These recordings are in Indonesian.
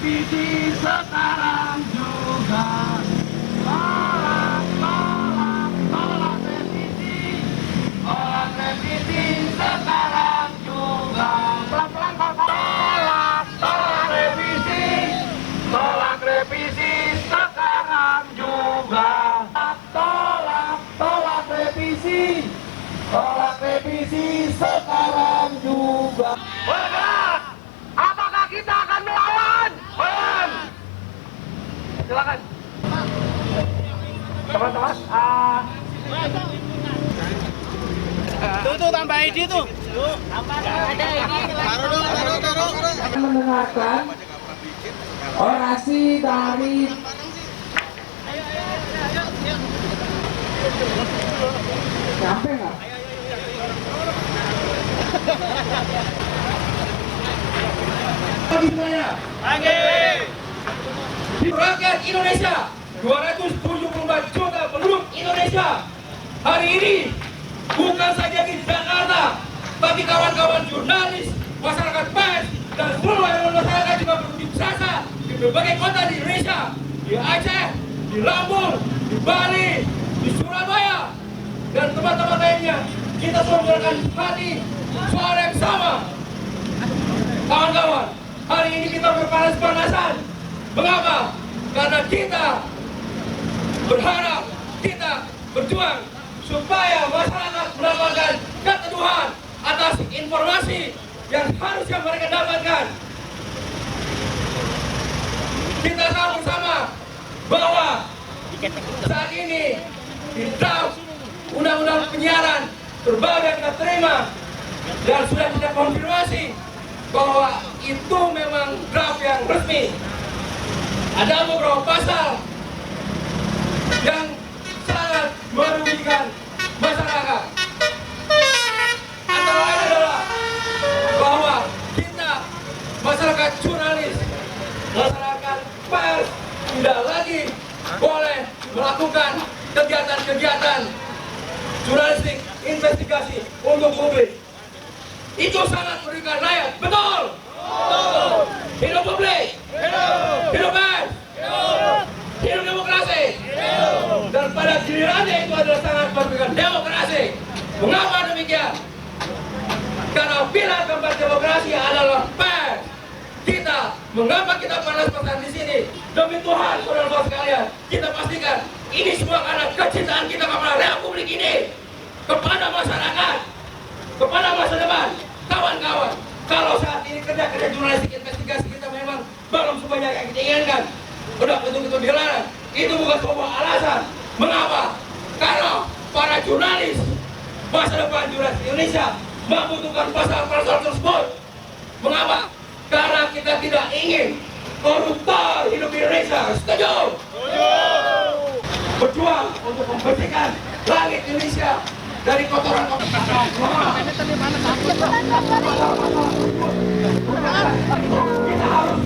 revisi sekarang juga. Tolak, tolak, tolak revisi. Tolak revisi sekarang juga. Pelan-pelan, tolak, tolak revisi. Tolak revisi sekarang juga. Tolak, tolak revisi. Tolak revisi sekarang juga. Benar! Apakah kita akan melawan? Belum. Silakan. Teman-teman, tuh tambah ID tuh. Ada ID. Taruh. mendengarkan orasi dari nyampe nggak? Rakyat Indonesia, 274 juta penduduk Indonesia hari ini bukan saja di Jakarta, tapi kawan-kawan jurnalis, masyarakat pers, dan seluruh elemen masyarakat juga berunjuk rasa di berbagai kota di Indonesia, di Aceh, di Lampung, di Bali, di Surabaya, dan tempat-tempat lainnya. Kita semua menyuarakan hati suara yang sama. Kawan-kawan, hari ini kita berpanas-panasan. Mengapa? Karena kita berharap, kita berjuang supaya masyarakat mendapatkan keteduhan atas informasi yang harusnya mereka dapatkan. Kita tahu bersama bahwa saat ini di draft undang-undang penyiaran terbaru yang kita terima dan sudah kita konfirmasi bahwa itu memang draft yang resmi. Ada beberapa pasal yang sangat merugikan masyarakat. Antara lain adalah bahwa kita, masyarakat jurnalis, masyarakat pers, tidak lagi boleh melakukan kegiatan-kegiatan jurnalistik investigasi untuk publik. Itu sangat merugikan rakyat. Betul? Betul. Hidup publik. Hidup pers. Hidup demokrasi. Dan pada gilirannya itu adalah sangat merugikan demokrasi. Mengapa demikian? Karena pilar keempat demokrasi adalah pers. Mengapa kita panas-panasan di sini? Demi Tuhan, saudara-saudara sekalian, kita pastikan ini semua karena kecintaan kita kepada Republik ini, kepada masyarakat, kepada masa depan. Kawan-kawan, kalau saat ini kerja-kerja jurnalistik investigasi kita memang belum sebanyak yang kita inginkan, udah betul-betul dilarang, itu bukan sebuah alasan. Mengapa? Karena para jurnalis, masa depan jurnalis Indonesia membutuhkan pasal-pasal tersebut. Mengapa? Karena kita tidak ingin koruptor hidup di Indonesia. Setuju? Berjuang untuk membersihkan langit Indonesia dari kotoran-kotoran. Kita harus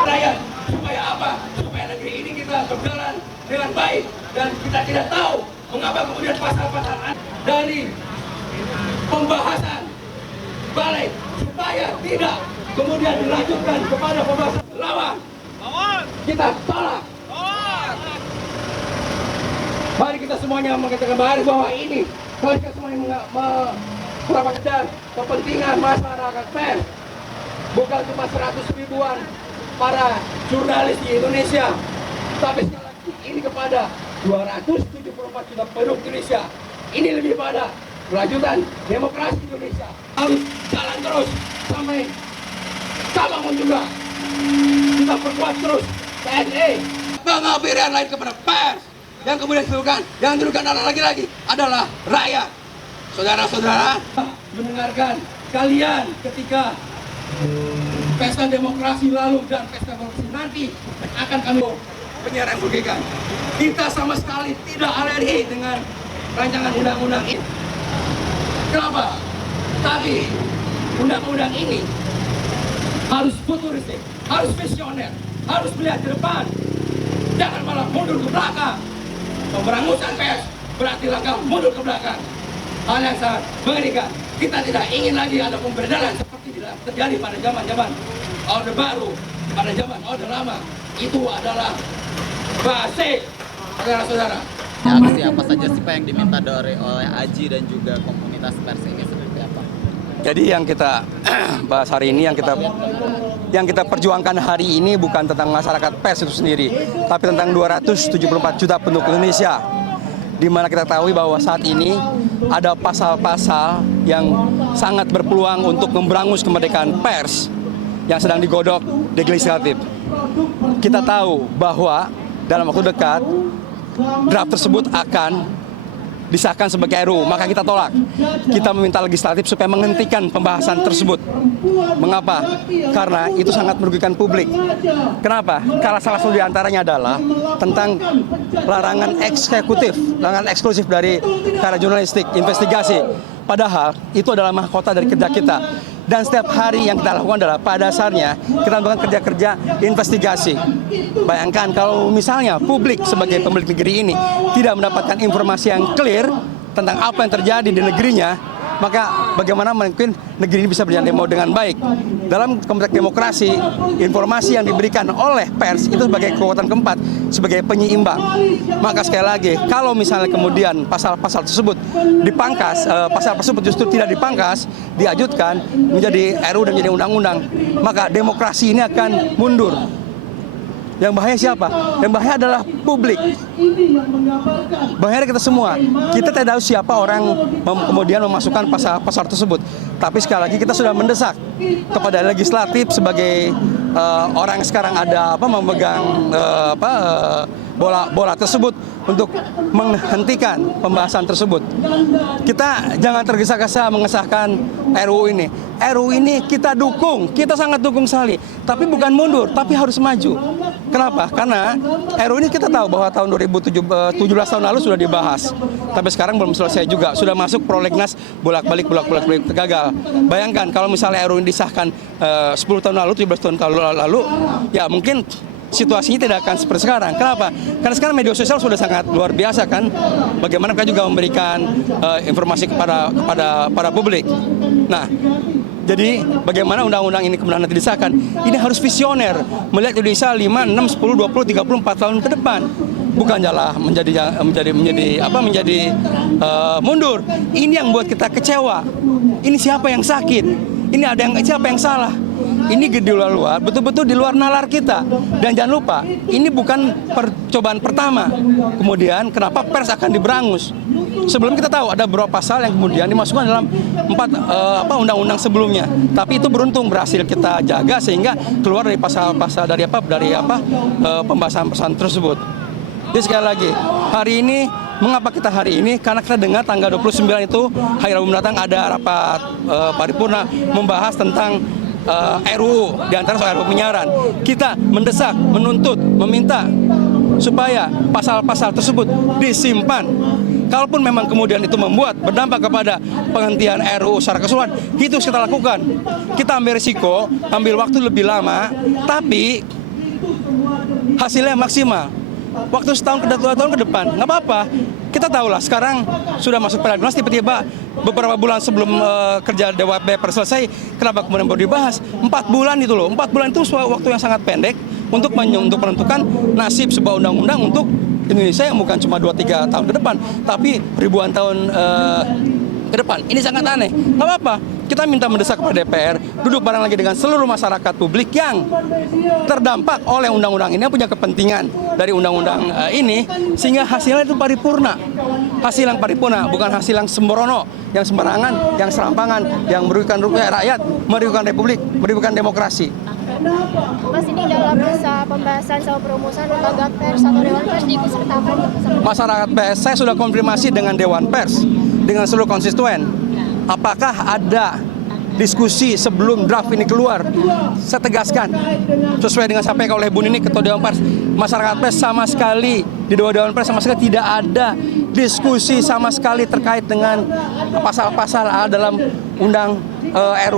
rakyat supaya apa? Supaya negeri ini kita berjalan dengan baik, dan kita tidak tahu mengapa kemudian pasal-pasal dari pembahasan balik supaya tidak kemudian dilanjutkan kepada pembahasan lawan. Kita tolak. Mari kita semuanya mengatakan bahwa ini kalau kita semuanya mengabaikan kepentingan masyarakat pers, bukan cuma 100 ribuan para jurnalis di Indonesia, tapi sekali lagi ini kepada 274 juta penduduk Indonesia. Ini lebih pada kelanjutan demokrasi Indonesia harus jalan terus sampai kapanpun juga. Kita perkuat terus TNI. Pengabdian lain kepada pers yang kemudian dilakukan lagi adalah rakyat. Saudara-saudara, mendengarkan kalian ketika pesta demokrasi lalu dan pesta demokrasi nanti akan kami penyiaran merugikan. Kita sama sekali tidak alergi dengan rancangan undang-undang ini. Kenapa? Tapi undang-undang ini harus futuristik, harus visioner, harus melihat ke depan, jangan malah mundur ke belakang. Pemberangusan pers berarti langkah mundur ke belakang, hal yang sangat mengerikan. Kita tidak ingin lagi ada pemberedalan seperti terjadi pada zaman-zaman Orde Baru, pada zaman Orde Lama. Itu adalah basi, saudara-saudara. Aksi apa saja sih Pak yang diminta oleh Aji dan juga komunitas pers ini seperti apa? Jadi yang kita bahas hari ini, yang kita perjuangkan hari ini bukan tentang masyarakat pers itu sendiri, tapi tentang 274 juta penduduk Indonesia, di mana kita tahu bahwa saat ini ada pasal-pasal yang sangat berpeluang untuk memberangus kemerdekaan pers yang sedang digodok di legislatif. Kita tahu bahwa dalam waktu dekat draft tersebut akan disahkan sebagai RUU, maka kita tolak. Kita meminta legislatif supaya menghentikan pembahasan tersebut. Mengapa? Karena itu sangat merugikan publik. Kenapa? Karena salah satu diantaranya adalah tentang larangan eksekutif, larangan eksklusif dari karya jurnalistik, investigasi. Padahal itu adalah mahkota dari kerja kita. Dan setiap hari yang kita lakukan adalah pada dasarnya kita melakukan kerja-kerja investigasi. Bayangkan kalau misalnya publik sebagai pemilik negeri ini tidak mendapatkan informasi yang clear tentang apa yang terjadi di negerinya, maka bagaimana mungkin negeri ini bisa berjalan dengan baik. Dalam konteks demokrasi, informasi yang diberikan oleh pers itu sebagai kekuatan keempat, sebagai penyeimbang. Maka sekali lagi, kalau misalnya kemudian pasal-pasal tersebut dipangkas, pasal tersebut justru tidak dipangkas, diajukan menjadi RUU dan menjadi undang-undang, maka demokrasi ini akan mundur. Yang bahaya siapa? Yang bahaya adalah publik. Bahaya kita semua. Kita tidak tahu siapa orang kemudian memasukkan pasal tersebut. Tapi sekali lagi kita sudah mendesak kepada legislatif sebagai orang yang sekarang ada memegang bola tersebut untuk menghentikan pembahasan tersebut. Kita jangan tergesa-gesa mengesahkan RUU ini. RUU ini kita dukung, kita sangat dukung sekali. Tapi bukan mundur, tapi harus maju. Kenapa? Karena RUU ini kita tahu bahwa tahun 2017 tahun lalu sudah dibahas. Tapi sekarang belum selesai juga. Sudah masuk prolegnas bolak-balik gagal. Bayangkan kalau misalnya RUU ini disahkan 10 tahun lalu, 17 tahun lalu, ya mungkin situasinya tidak akan seperti sekarang. Kenapa? Karena sekarang media sosial sudah sangat luar biasa kan. Bagaimana mereka juga memberikan informasi kepada para publik. Nah, jadi bagaimana undang-undang ini kemudian nanti disahkan? Ini harus visioner, melihat Indonesia 5, 6, 10, 20, 34 tahun ke depan. Bukan jalan menjadi mundur. Ini yang buat kita kecewa. Ini siapa yang sakit? Ini siapa yang salah? Ini di luar, betul-betul di luar nalar kita. Dan jangan lupa, ini bukan percobaan pertama. Kemudian kenapa pers akan diberangus? Sebelum kita tahu ada beberapa pasal yang kemudian dimasukkan dalam 4 undang-undang sebelumnya. Tapi itu beruntung berhasil kita jaga sehingga keluar dari pasal-pasal dari pembahasan tersebut. Jadi sekali lagi, hari ini mengapa kita hari ini? Karena kita dengar tanggal 29 itu hari Rabu mendatang ada rapat paripurna membahas tentang RUU, di antara soal RUU penyiaran. Kita mendesak, menuntut, meminta supaya pasal-pasal tersebut disimpan. Kalaupun memang kemudian itu membuat berdampak kepada penghentian RUU secara keseluruhan, itu kita lakukan. Kita ambil risiko, ambil waktu lebih lama, tapi hasilnya maksimal. Waktu setahun ke 2 tahun ke depan, nggak apa-apa. Kita tahulah sekarang sudah masuk prolegnas, tiba-tiba beberapa bulan sebelum kerja Dewan Pers selesai, kenapa kemudian baru dibahas? 4 bulan itu loh, 4 bulan itu waktu yang sangat pendek untuk menentukan nasib sebuah undang-undang untuk Indonesia yang bukan cuma 2-3 tahun ke depan, tapi ribuan tahun ke depan. Ini sangat aneh. Nggak apa-apa. Kita minta mendesak kepada DPR, duduk bareng lagi dengan seluruh masyarakat publik yang terdampak oleh undang-undang ini, yang punya kepentingan dari undang-undang ini, sehingga hasilnya itu paripurna. Hasil yang paripurna, bukan hasil yang sembrono, yang sembarangan, yang serampangan, yang merugikan rakyat, merugikan republik, merugikan demokrasi. Mas, ini dalam masa pembahasan sama perumusan lembaga pers atau Dewan Pers diikutsertakan? Masyarakat pers, saya sudah konfirmasi dengan Dewan Pers, dengan seluruh konstituen. Apakah ada diskusi sebelum draft ini keluar? Saya tegaskan, sesuai dengan sampaikan oleh Bu Nini, Ketua Dewan Pers, masyarakat pers sama sekali, di Dewan Pers sama sekali tidak ada diskusi sama sekali terkait dengan pasal-pasal dalam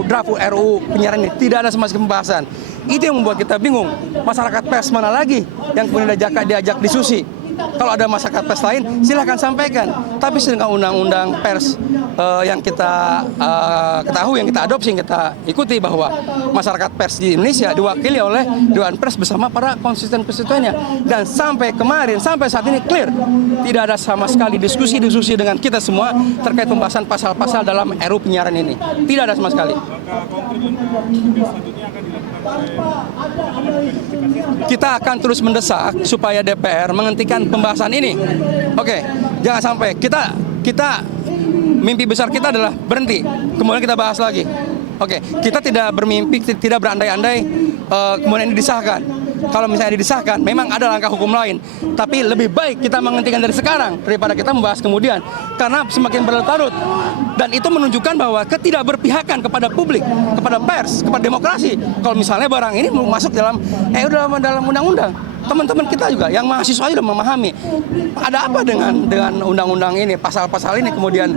draft RUU penyiaran ini. Tidak ada sama sekali pembahasan. Itu yang membuat kita bingung. Masyarakat pers mana lagi yang kemudian diajak diskusi? Kalau ada masyarakat pers lain, silahkan sampaikan. Tapi sedangkan undang-undang pers yang kita ketahui, yang kita adopsi, yang kita ikuti bahwa masyarakat pers di Indonesia diwakili oleh Dewan Pers bersama para konstituennya. Dan sampai kemarin, sampai saat ini clear, tidak ada sama sekali diskusi dengan kita semua terkait pembahasan pasal-pasal dalam RUU penyiaran ini. Tidak ada sama sekali. Kita akan terus mendesak supaya DPR menghentikan pembahasan ini. Oke, jangan sampai kita mimpi besar kita adalah berhenti, kemudian kita bahas lagi. Oke, kita tidak bermimpi, tidak berandai-andai kemudian ini disahkan. Kalau misalnya disahkan, memang ada langkah hukum lain. Tapi lebih baik kita menghentikan dari sekarang daripada kita membahas kemudian. Karena semakin berlarut-larut. Dan itu menunjukkan bahwa ketidakberpihakan kepada publik, kepada pers, kepada demokrasi. Kalau misalnya barang ini masuk dalam undang-undang. Teman-teman kita juga yang mahasiswa sudah memahami ada apa dengan undang-undang ini, pasal-pasal ini kemudian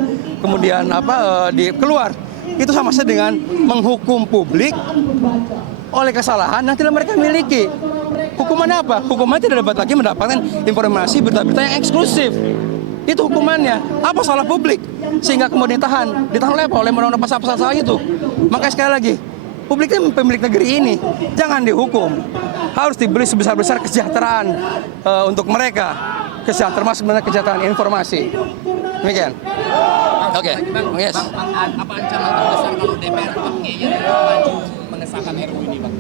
keluar. Itu sama saja dengan menghukum publik oleh kesalahan yang tidak mereka miliki. Hukumannya apa? Hukumannya tidak dapat lagi mendapatkan informasi berita-berita yang eksklusif. Itu hukumannya. Apa salah publik? Sehingga kemudian ditahan oleh apa? Oleh undang-undang pasal-pasal itu. Makanya sekali lagi, publik ini pemilik negeri ini, jangan dihukum. Harus diberi sebesar-besar kesejahteraan untuk mereka. Termasuk kesejahteraan informasi. Demikian. Oke. Yes. Apa ancaman terbesar kalau DPR tetap ngeyel maju mengesahkan RUU ini, Bang?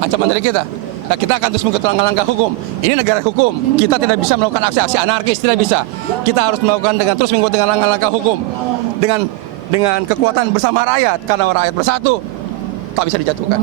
Ancaman dari kita? Nah, kita akan terus mengikuti langkah-langkah hukum. Ini negara hukum. Kita tidak bisa melakukan aksi-aksi anarkis, tidak bisa. Kita harus melakukan terus mengikuti dengan langkah-langkah hukum. Dengan kekuatan bersama rakyat, karena rakyat bersatu tak bisa dijatuhkan.